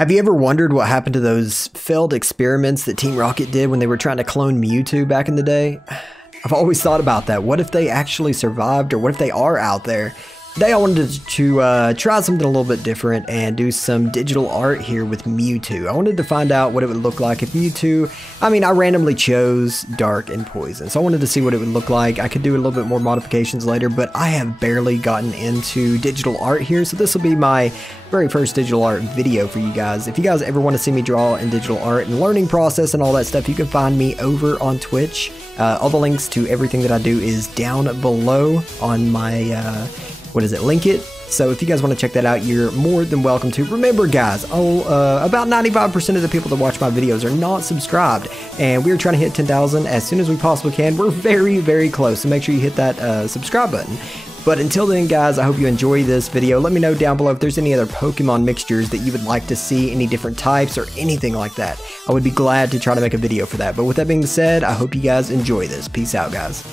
Have you ever wondered what happened to those failed experiments that Team Rocket did when they were trying to clone Mewtwo back in the day? I've always thought about that. What if they actually survived, or what if they are out there? Today I wanted to try something a little bit different and do some digital art here with Mewtwo. I wanted to find out what it would look like if Mewtwo, I randomly chose Dark and Poison. So I wanted to see what it would look like. I could do a little bit more modifications later, but I have barely gotten into digital art here. So this will be my very first digital art video for you guys. If you guys ever want to see me draw in digital art and learning process and all that stuff, you can find me over on Twitch. All the links to everything that I do is down below on my link it. So if you guys want to check that out, you're more than welcome to. Remember guys, about 95% of the people that watch my videos are not subscribed, and we're trying to hit 10,000 as soon as we possibly can. We're very, very close, so make sure you hit that subscribe button. But until then guys, I hope you enjoy this video. Let me know down below if there's any other Pokemon mixtures that you would like to see, any different types or anything like that. I would be glad to try to make a video for that. But with that being said, I hope you guys enjoy this. Peace out guys.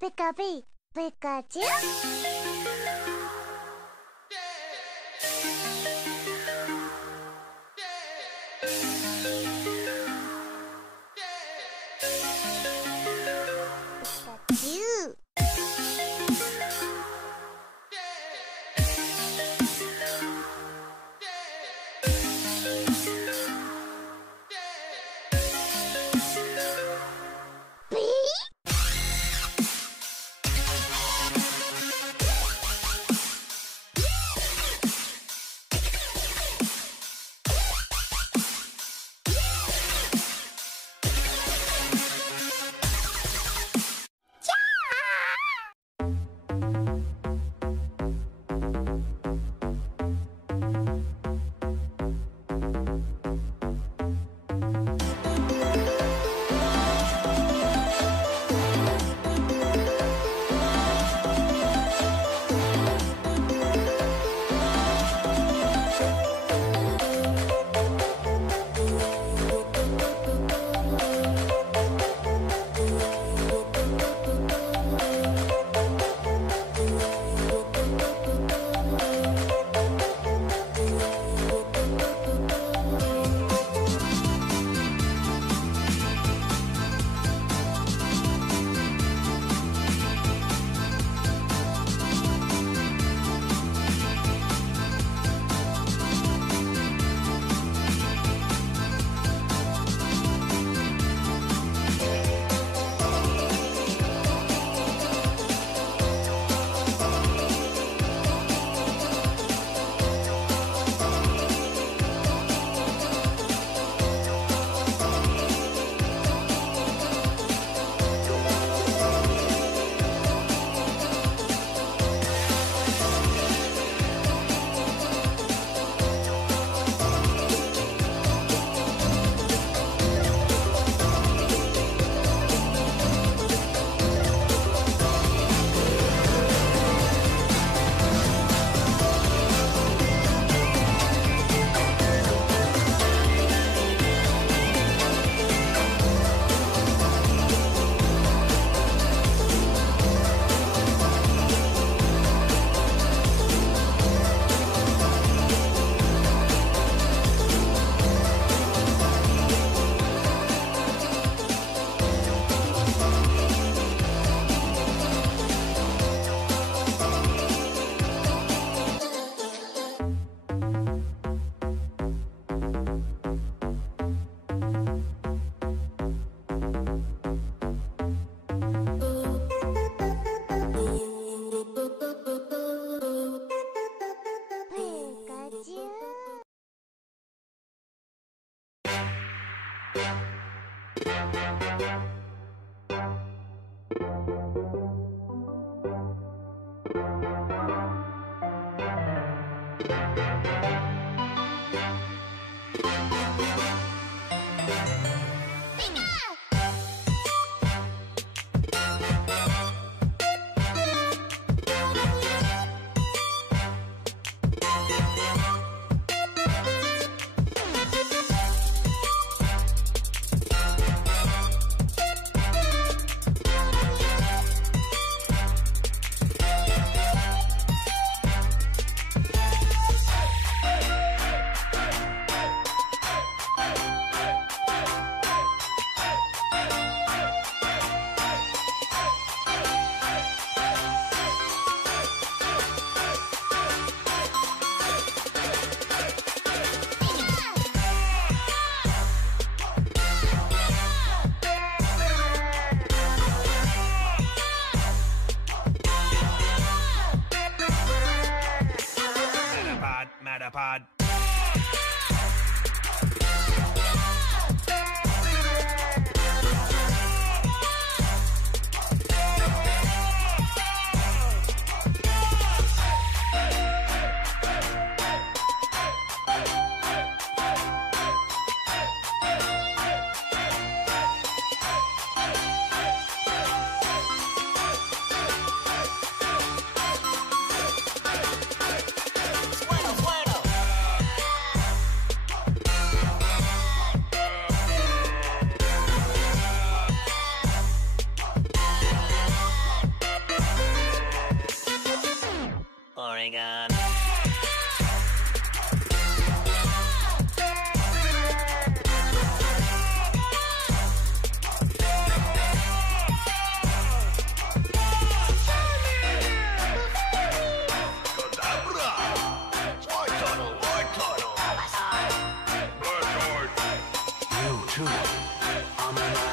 Pika Pika Pikachu. Pikachu. Metapod. Oregon. Mewtwo, Ammonite.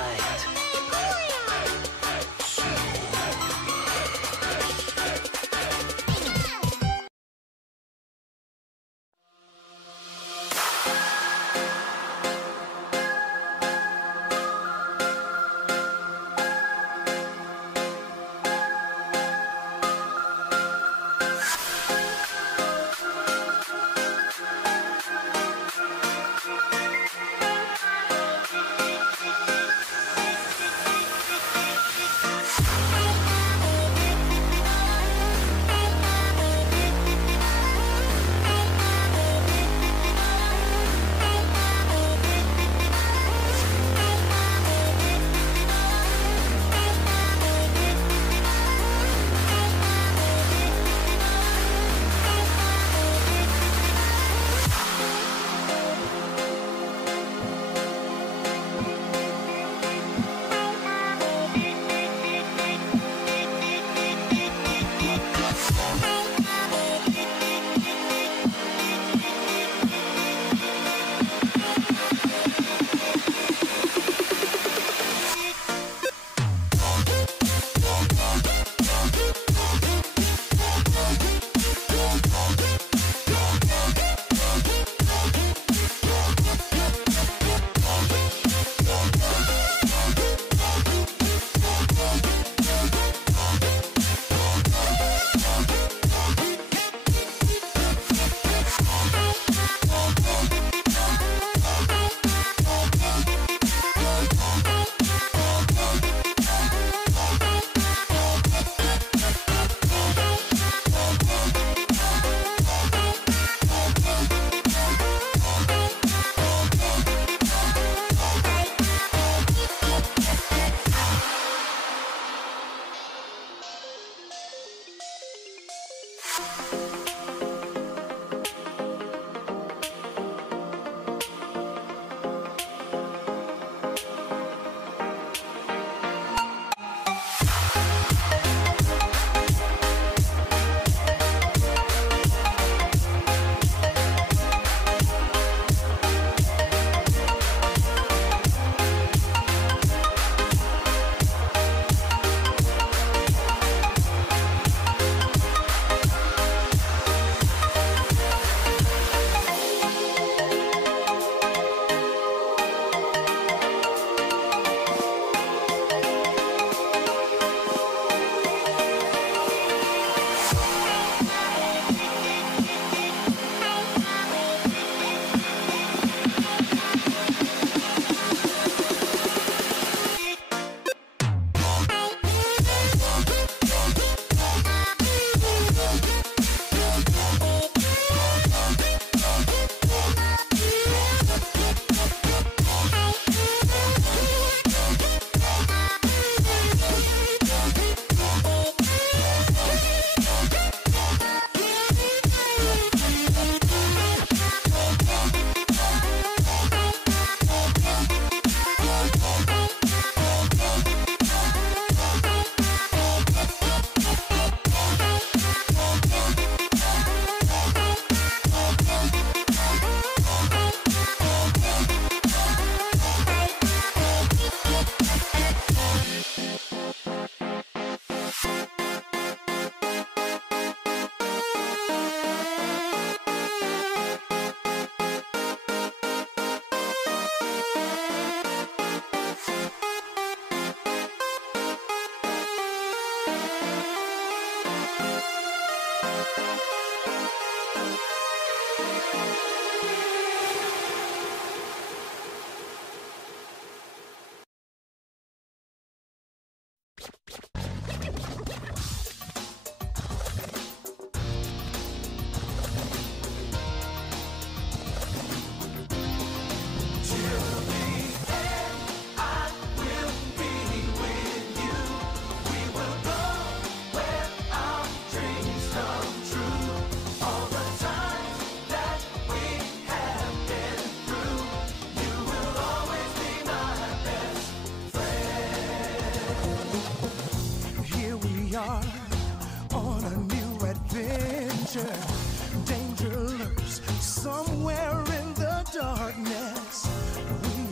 Come true.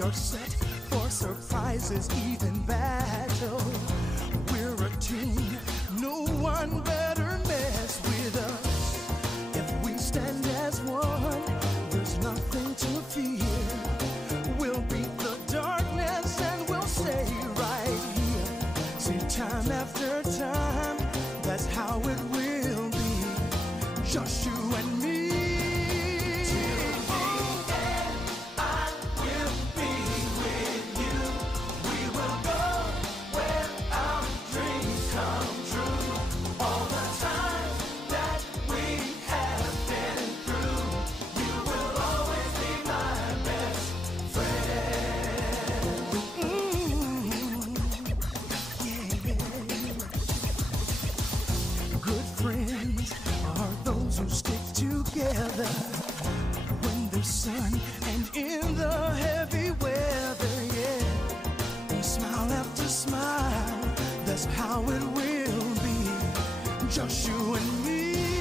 are set for surprises, even battle. We're a team, no one better mess with us. If we stand as one, there's nothing to fear. We'll beat the darkness and we'll stay right here. See, time after time, that's how it will be. Just you and me. Friends are those who stick together when there's sun and in the heavy weather, yeah. And smile after smile, that's how it will be. Just you and me.